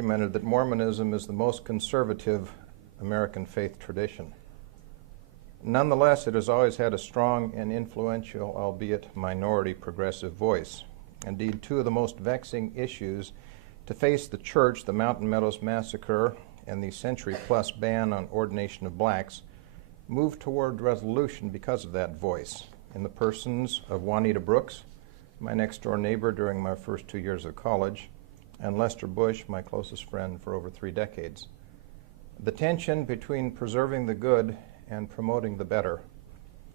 documented that Mormonism is the most conservative American faith tradition. Nonetheless, it has always had a strong and influential, albeit minority, progressive voice. Indeed, two of the most vexing issues to face the church, the Mountain Meadows Massacre and the century-plus ban on ordination of blacks, moved toward resolution because of that voice, in the persons of Juanita Brooks, my next-door neighbor during my first 2 years of college, and Lester Bush, my closest friend for over 3 decades. The tension between preserving the good and promoting the better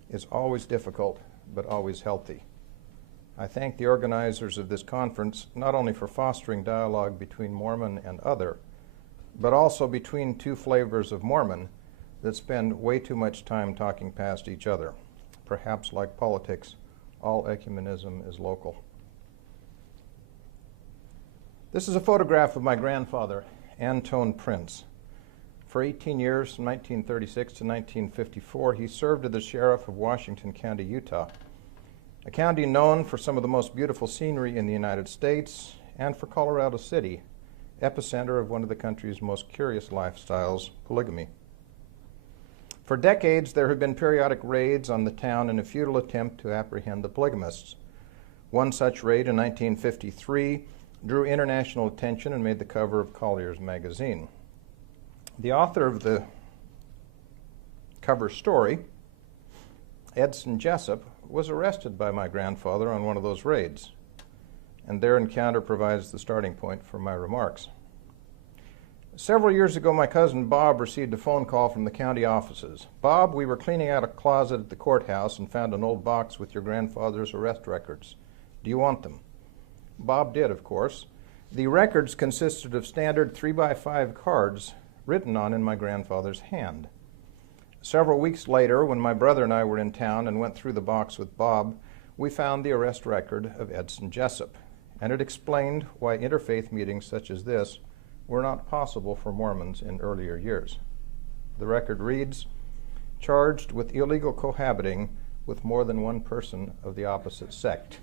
is always difficult, but always healthy. I thank the organizers of this conference not only for fostering dialogue between Mormon and other, but also between two flavors of Mormon that spend way too much time talking past each other. Perhaps like politics, all ecumenism is local. This is a photograph of my grandfather, Antone Prince. For 18 years, from 1936 to 1954, he served as the sheriff of Washington County, Utah, a county known for some of the most beautiful scenery in the United States, and for Colorado City, epicenter of one of the country's most curious lifestyles, polygamy. For decades, there have been periodic raids on the town in a futile attempt to apprehend the polygamists. One such raid in 1953 drew international attention and made the cover of Collier's magazine. The author of the cover story, Edson Jessup, was arrested by my grandfather on one of those raids, and their encounter provides the starting point for my remarks. Several years ago, my cousin Bob received a phone call from the county offices. "Bob, we were cleaning out a closet at the courthouse and found an old box with your grandfather's arrest records. Do you want them?" Bob did, of course. The records consisted of standard 3x5 cards written on in my grandfather's hand. Several weeks later, when my brother and I were in town and went through the box with Bob, we found the arrest record of Edson Jessup, and it explained why interfaith meetings such as this were not possible for Mormons in earlier years. The record reads, "Charged with illegal cohabiting with more than one person of the opposite sect."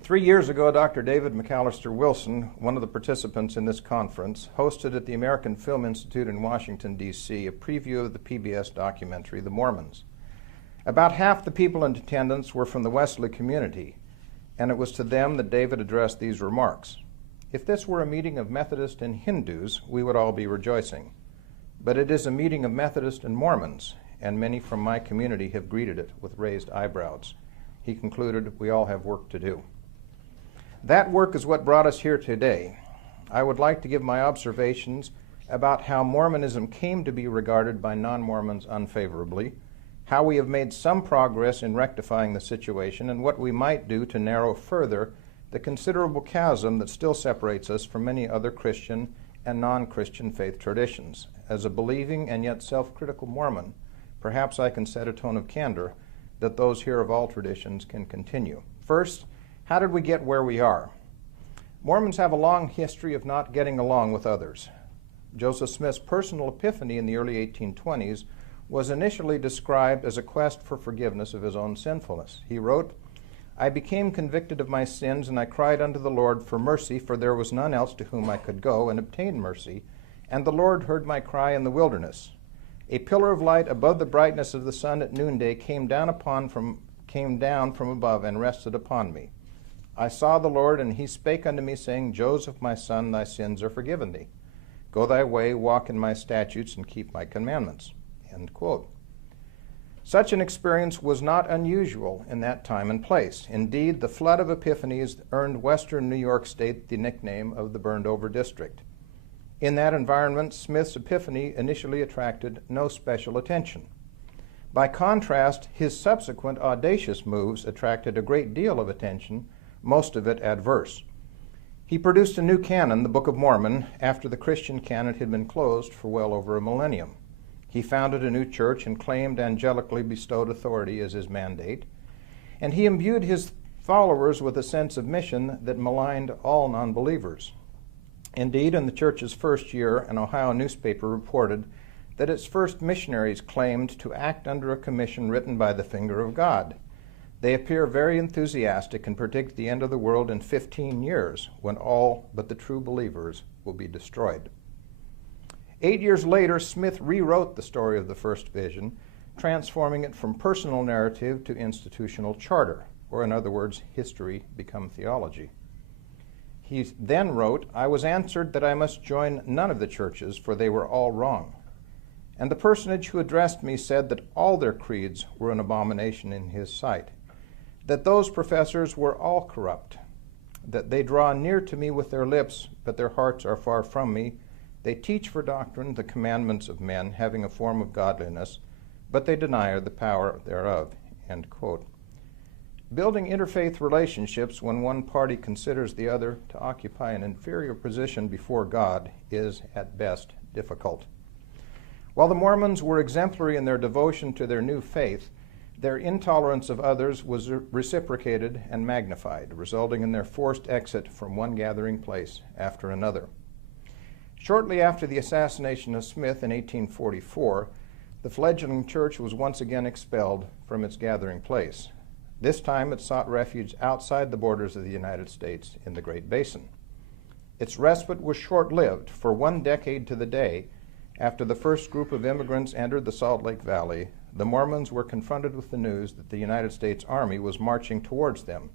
Three years ago, Dr. David McAllister Wilson, one of the participants in this conference, hosted at the American Film Institute in Washington, D.C., a preview of the PBS documentary, The Mormons. About half the people in attendance were from the Wesley community, and it was to them that David addressed these remarks. If this were a meeting of Methodists and Hindus, we would all be rejoicing. But it is a meeting of Methodists and Mormons, and many from my community have greeted it with raised eyebrows. He concluded, "We all have work to do." That work is what brought us here today. I would like to give my observations about how Mormonism came to be regarded by non-Mormons unfavorably, how we have made some progress in rectifying the situation, and what we might do to narrow further the considerable chasm that still separates us from many other Christian and non-Christian faith traditions. As a believing and yet self-critical Mormon, perhaps I can set a tone of candor that those here of all traditions can continue. First, how did we get where we are? Mormons have a long history of not getting along with others. Joseph Smith's personal epiphany in the early 1820s was initially described as a quest for forgiveness of his own sinfulness. He wrote, "I became convicted of my sins, and I cried unto the Lord for mercy, for there was none else to whom I could go and obtain mercy. And the Lord heard my cry in the wilderness. A pillar of light above the brightness of the sun at noonday came down from above and rested upon me. I saw the Lord, and he spake unto me, saying, Joseph, my son, thy sins are forgiven thee. Go thy way, walk in my statutes, and keep my commandments." End quote. Such an experience was not unusual in that time and place. Indeed, the flood of epiphanies earned western New York State the nickname of the burned-over district. In that environment, Smith's epiphany initially attracted no special attention. By contrast, his subsequent audacious moves attracted a great deal of attention, most of it adverse. He produced a new canon, the Book of Mormon, after the Christian canon had been closed for well over a millennium. He founded a new church and claimed angelically bestowed authority as his mandate, and he imbued his followers with a sense of mission that maligned all non-believers. Indeed, in the church's first year, an Ohio newspaper reported that its first missionaries claimed to act under a commission written by the finger of God. They appear very enthusiastic and predict the end of the world in 15 years, when all but the true believers will be destroyed. 8 years later, Smith rewrote the story of the first vision, transforming it from personal narrative to institutional charter, or in other words, history become theology. He then wrote, "I was answered that I must join none of the churches, for they were all wrong. And the personage who addressed me said that all their creeds were an abomination in his sight, that those professors were all corrupt, that they draw near to me with their lips, but their hearts are far from me. They teach for doctrine the commandments of men, having a form of godliness, but they deny the power thereof." End quote. Building interfaith relationships when one party considers the other to occupy an inferior position before God is, at best, difficult. While the Mormons were exemplary in their devotion to their new faith, their intolerance of others was reciprocated and magnified, resulting in their forced exit from one gathering place after another. Shortly after the assassination of Smith in 1844, the fledgling church was once again expelled from its gathering place. This time it sought refuge outside the borders of the United States in the Great Basin. Its respite was short-lived, for 1 decade to the day after the first group of immigrants entered the Salt Lake Valley, the Mormons were confronted with the news that the United States Army was marching towards them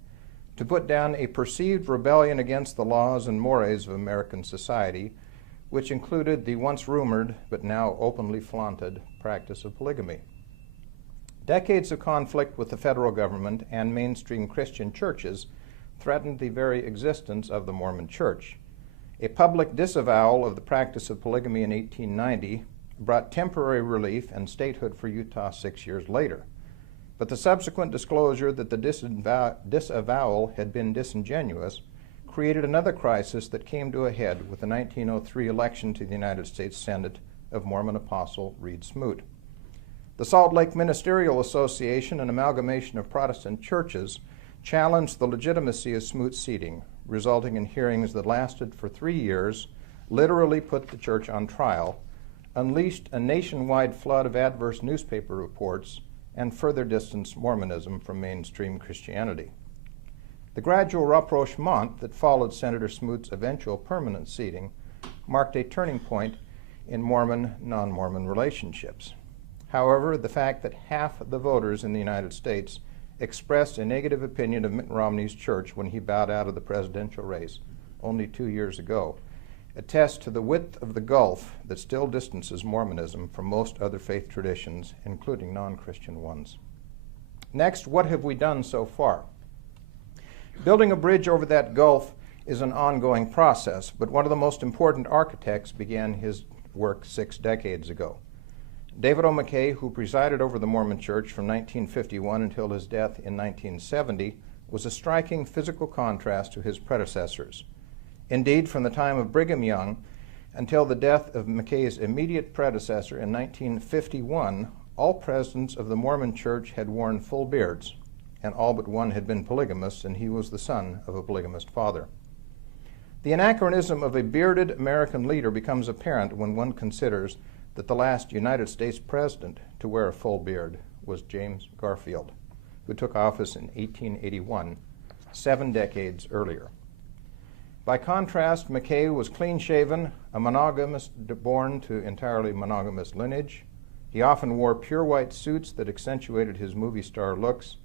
to put down a perceived rebellion against the laws and mores of American society, which included the once rumored but now openly flaunted practice of polygamy. Decades of conflict with the federal government and mainstream Christian churches threatened the very existence of the Mormon Church. A public disavowal of the practice of polygamy in 1890 brought temporary relief and statehood for Utah 6 years later. But the subsequent disclosure that the disavowal had been disingenuous created another crisis that came to a head with the 1903 election to the United States Senate of Mormon apostle Reed Smoot. The Salt Lake Ministerial Association, an amalgamation of Protestant churches, challenged the legitimacy of Smoot's seating, resulting in hearings that lasted for 3 years, literally put the church on trial, unleashed a nationwide flood of adverse newspaper reports, and further distanced Mormonism from mainstream Christianity. The gradual rapprochement that followed Senator Smoot's eventual permanent seating marked a turning point in Mormon-non-Mormon relationships. However, the fact that half the voters in the United States expressed a negative opinion of Mitt Romney's church when he bowed out of the presidential race only 2 years ago attests to the width of the gulf that still distances Mormonism from most other faith traditions, including non-Christian ones. Next, what have we done so far? Building a bridge over that gulf is an ongoing process, but one of the most important architects began his work 6 decades ago. David O. McKay, who presided over the Mormon Church from 1951 until his death in 1970, was a striking physical contrast to his predecessors. Indeed, from the time of Brigham Young until the death of McKay's immediate predecessor in 1951, all presidents of the Mormon Church had worn full beards, and all but one had been polygamists, and he was the son of a polygamist father. The anachronism of a bearded American leader becomes apparent when one considers that the last United States president to wear a full beard was James Garfield, who took office in 1881, 7 decades earlier. By contrast, McKay was clean-shaven, a monogamist born to entirely monogamous lineage. He often wore pure white suits that accentuated his movie star looks,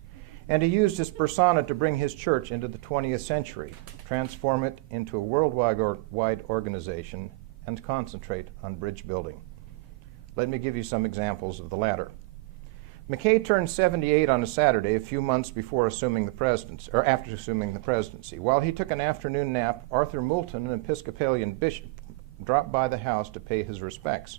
and he used his persona to bring his church into the 20th century, transform it into a worldwide organization, and concentrate on bridge building. Let me give you some examples of the latter. McKay turned 78 on a Saturday, a few months before assuming the presidency, or after assuming the presidency. While he took an afternoon nap, Arthur Moulton, an Episcopalian bishop, dropped by the house to pay his respects.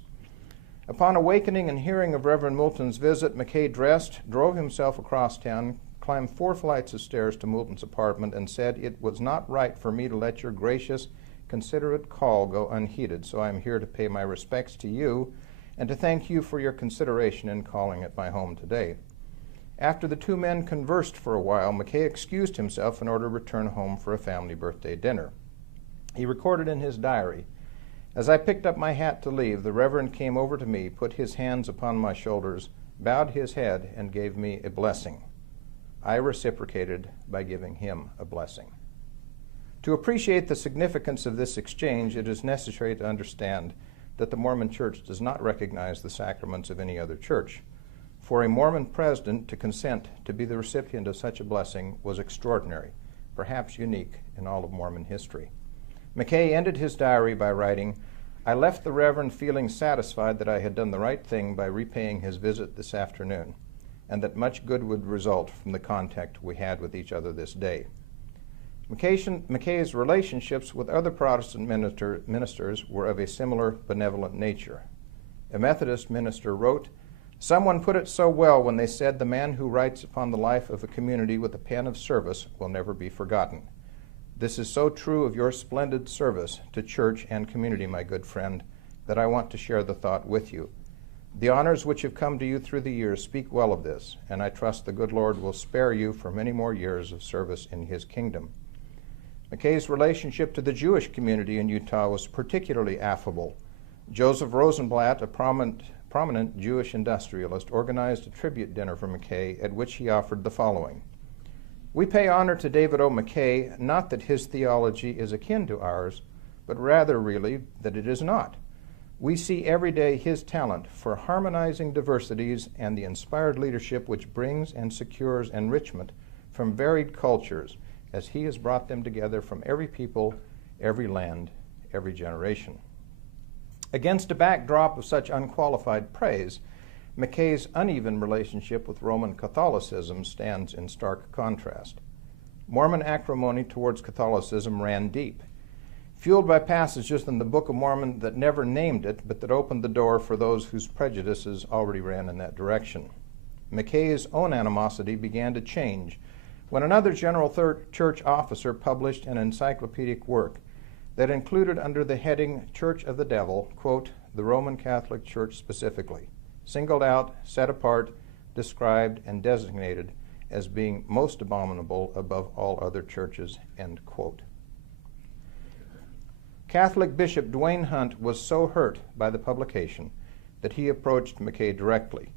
Upon awakening and hearing of Reverend Moulton's visit, McKay dressed, drove himself across town, climbed 4 flights of stairs to Moulton's apartment, and said, "It was not right for me to let your gracious, considerate call go unheeded, so I am here to pay my respects to you and to thank you for your consideration in calling at my home today." After the 2 men conversed for a while, McKay excused himself in order to return home for a family birthday dinner. He recorded in his diary, As I picked up my hat to leave, the Reverend came over to me, put his hands upon my shoulders, bowed his head, and gave me a blessing. I reciprocated by giving him a blessing. To appreciate the significance of this exchange, it is necessary to understand that the Mormon Church does not recognize the sacraments of any other church. For a Mormon president to consent to be the recipient of such a blessing was extraordinary, perhaps unique in all of Mormon history. Mackay ended his diary by writing, "I left the Reverend feeling satisfied that I had done the right thing by repaying his visit this afternoon, and that much good would result from the contact we had with each other this day." Mackay's relationships with other Protestant ministers were of a similar benevolent nature. A Methodist minister wrote, "Someone put it so well when they said the man who writes upon the life of a community with a pen of service will never be forgotten. This is so true of your splendid service to church and community, my good friend, that I want to share the thought with you. The honors which have come to you through the years speak well of this, and I trust the good Lord will spare you for many more years of service in his kingdom." Mackay's relationship to the Jewish community in Utah was particularly affable. Joseph Rosenblatt, a prominent Jewish industrialist, organized a tribute dinner for Mackay at which he offered the following: "We pay honor to David O. Mackay, not that his theology is akin to ours, but rather really that it is not. We see every day his talent for harmonizing diversities and the inspired leadership which brings and secures enrichment from varied cultures as he has brought them together from every people, every land, every generation." Against a backdrop of such unqualified praise, Mackay's uneven relationship with Roman Catholicism stands in stark contrast. Mormon acrimony towards Catholicism ran deep, fueled by passages in the Book of Mormon that never named it, but that opened the door for those whose prejudices already ran in that direction. Mackay's own animosity began to change when another General Church officer published an encyclopedic work that included under the heading Church of the Devil, quote, "the Roman Catholic Church specifically, singled out, set apart, described, and designated as being most abominable above all other churches," end quote. Catholic Bishop Dwayne Hunt was so hurt by the publication that he approached Mackay directly.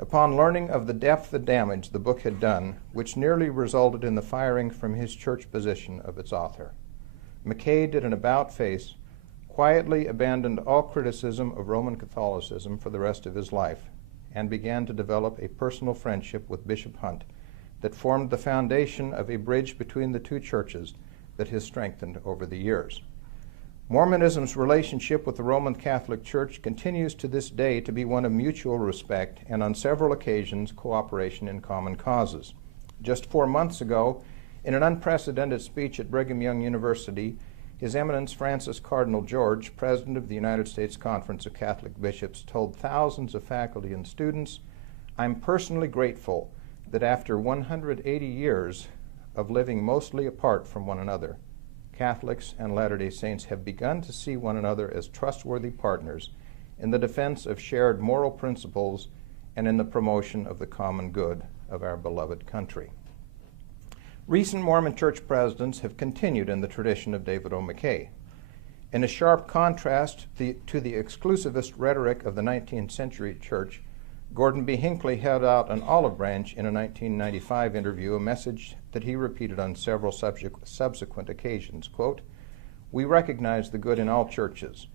Upon learning of the depth of damage the book had done, which nearly resulted in the firing from his church position of its author, Mackay did an about-face, quietly abandoned all criticism of Roman Catholicism for the rest of his life, and began to develop a personal friendship with Bishop Hunt that formed the foundation of a bridge between the two churches that has strengthened over the years. Mormonism's relationship with the Roman Catholic Church continues to this day to be one of mutual respect and on several occasions cooperation in common causes. Just 4 months ago, in an unprecedented speech at Brigham Young University, His Eminence Francis Cardinal George, President of the United States Conference of Catholic Bishops, told thousands of faculty and students, "I'm personally grateful that after 180 years of living mostly apart from one another, Catholics and Latter-day Saints have begun to see one another as trustworthy partners in the defense of shared moral principles and in the promotion of the common good of our beloved country." Recent Mormon Church presidents have continued in the tradition of David O. Mackay. In a sharp contrast to the exclusivist rhetoric of the 19th century church, Gordon B. Hinckley held out an olive branch in a 1995 interview, a message that he repeated on several subsequent occasions. Quote, "We recognize the good in all churches.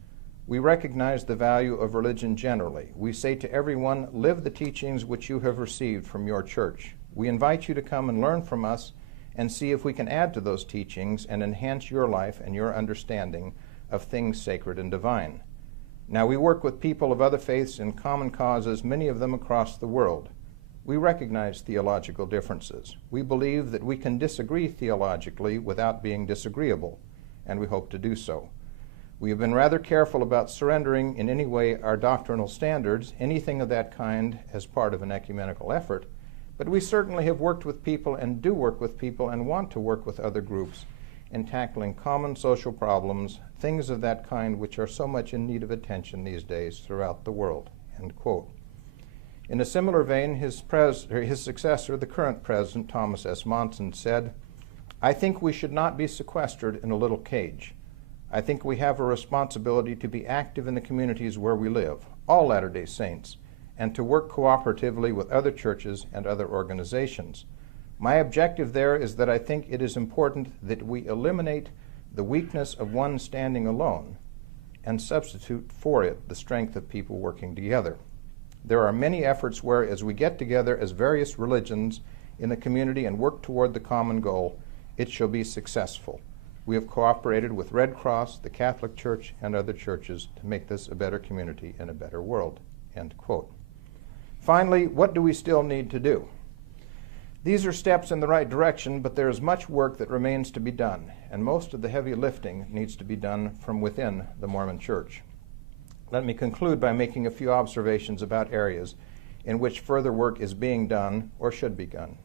We recognize the value of religion generally. We say to everyone, live the teachings which you have received from your church. We invite you to come and learn from us and see if we can add to those teachings and enhance your life and your understanding of things sacred and divine. Now, we work with people of other faiths in common causes, many of them across the world. We recognize theological differences. We believe that we can disagree theologically without being disagreeable, and we hope to do so. We have been rather careful about surrendering in any way our doctrinal standards, anything of that kind as part of an ecumenical effort, but we certainly have worked with people and do work with people and want to work with other groups in tackling common social problems, things of that kind which are so much in need of attention these days throughout the world," end quote. In a similar vein, his successor, the current president, Thomas S. Monson, said, "I think we should not be sequestered in a little cage. I think we have a responsibility to be active in the communities where we live, all Latter-day Saints, and to work cooperatively with other churches and other organizations. My objective there is that I think it is important that we eliminate the weakness of one standing alone and substitute for it the strength of people working together. There are many efforts where, as we get together as various religions in the community and work toward the common goal, it shall be successful. We have cooperated with Red Cross, the Catholic Church, and other churches to make this a better community and a better world." End quote. Finally, what do we still need to do? These are steps in the right direction, but there is much work that remains to be done, and most of the heavy lifting needs to be done from within the Mormon Church. Let me conclude by making a few observations about areas in which further work is being done or should be done.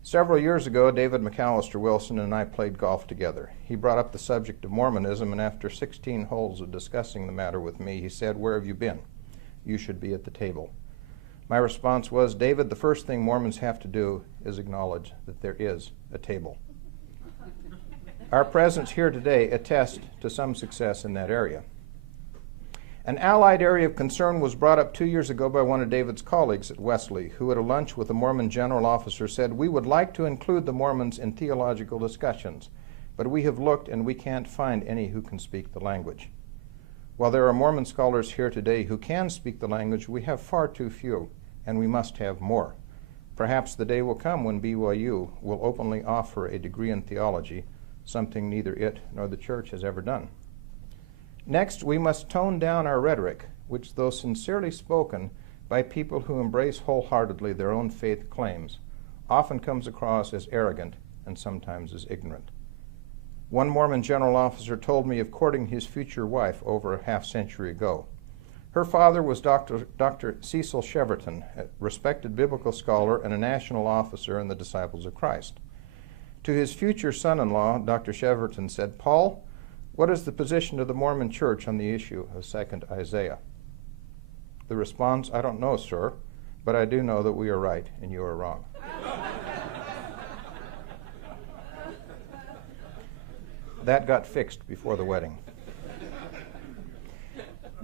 Several years ago, David McAllister Wilson and I played golf together. He brought up the subject of Mormonism, and after 16 holes of discussing the matter with me, he said, "Where have you been? You should be at the table." My response was, "David, the first thing Mormons have to do is acknowledge that there is a table." Our presence here today attests to some success in that area. An allied area of concern was brought up 2 years ago by one of David's colleagues at Wesley, who at a lunch with a Mormon general officer said, "We would like to include the Mormons in theological discussions, but we have looked and we can't find any who can speak the language." While there are Mormon scholars here today who can speak the language, we have far too few, and we must have more. Perhaps the day will come when BYU will openly offer a degree in theology, something neither it nor the church has ever done. Next, we must tone down our rhetoric, which, though sincerely spoken by people who embrace wholeheartedly their own faith claims, often comes across as arrogant and sometimes as ignorant. One Mormon general officer told me of courting his future wife over a half-century ago. Her father was Dr. Cecil Cheverton, a respected biblical scholar and a national officer in the Disciples of Christ. To his future son-in-law, Dr. Cheverton said, "Paul, what is the position of the Mormon Church on the issue of 2nd Isaiah?" The response, "I don't know, sir, but I do know that we are right and you are wrong." That got fixed before the wedding.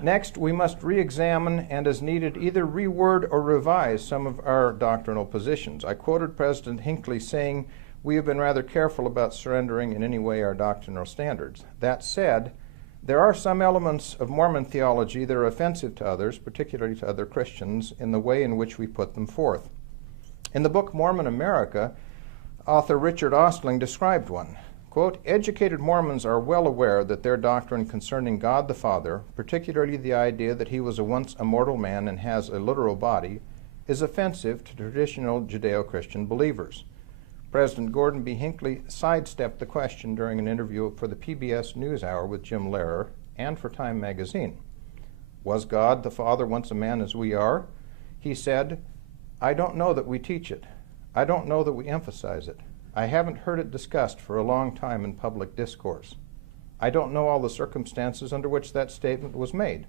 Next, we must re-examine and, as needed, either reword or revise some of our doctrinal positions. I quoted President Hinckley saying, "We have been rather careful about surrendering in any way our doctrinal standards." That said, there are some elements of Mormon theology that are offensive to others, particularly to other Christians, in the way in which we put them forth. In the book Mormon America, author Richard Ostling described one. Quote, "Educated Mormons are well aware that their doctrine concerning God the Father, particularly the idea that he was once a mortal man and has a literal body, is offensive to traditional Judeo-Christian believers." President Gordon B. Hinckley sidestepped the question during an interview for the PBS NewsHour with Jim Lehrer and for Time magazine. "Was God the Father once a man as we are?" He said, "I don't know that we teach it. I don't know that we emphasize it. I haven't heard it discussed for a long time in public discourse. I don't know all the circumstances under which that statement was made.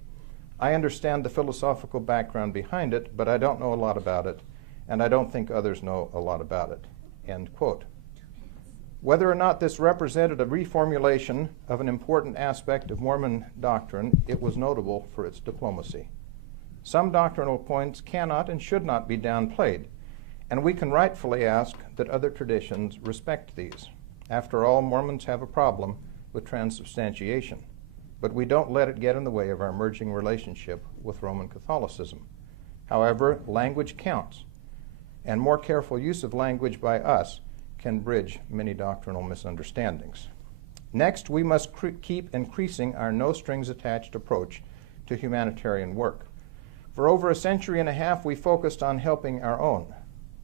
I understand the philosophical background behind it, but I don't know a lot about it, and I don't think others know a lot about it." End quote. Whether or not this represented a reformulation of an important aspect of Mormon doctrine, it was notable for its diplomacy. Some doctrinal points cannot and should not be downplayed, and we can rightfully ask that other traditions respect these. After all, Mormons have a problem with transubstantiation, but we don't let it get in the way of our merging relationship with Roman Catholicism. However, language counts, and more careful use of language by us can bridge many doctrinal misunderstandings. Next, we must keep increasing our no-strings-attached approach to humanitarian work. For over a century and a half, we focused on helping our own.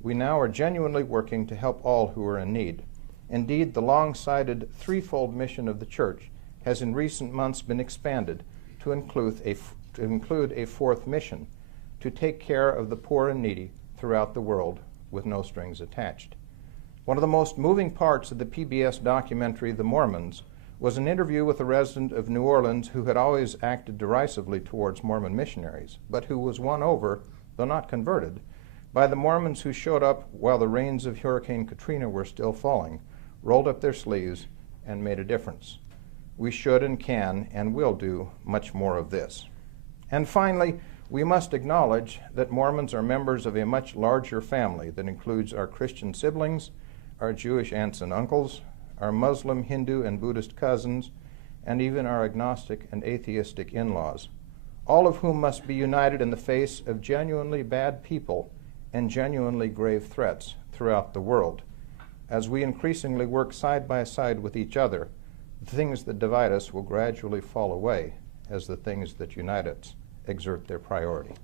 We now are genuinely working to help all who are in need. Indeed, the long-sighted threefold mission of the Church has in recent months been expanded to include a fourth mission, to take care of the poor and needy throughout the world with no strings attached. One of the most moving parts of the PBS documentary, The Mormons, was an interview with a resident of New Orleans who had always acted derisively towards Mormon missionaries, but who was won over, though not converted, by the Mormons who showed up while the rains of Hurricane Katrina were still falling, rolled up their sleeves, and made a difference. we should and can and will do much more of this. And finally, we must acknowledge that Mormons are members of a much larger family that includes our Christian siblings, our Jewish aunts and uncles, our Muslim, Hindu, and Buddhist cousins, and even our agnostic and atheistic in-laws, all of whom must be united in the face of genuinely bad people and genuinely grave threats throughout the world. As we increasingly work side by side with each other, the things that divide us will gradually fall away as the things that unite us exert their priority.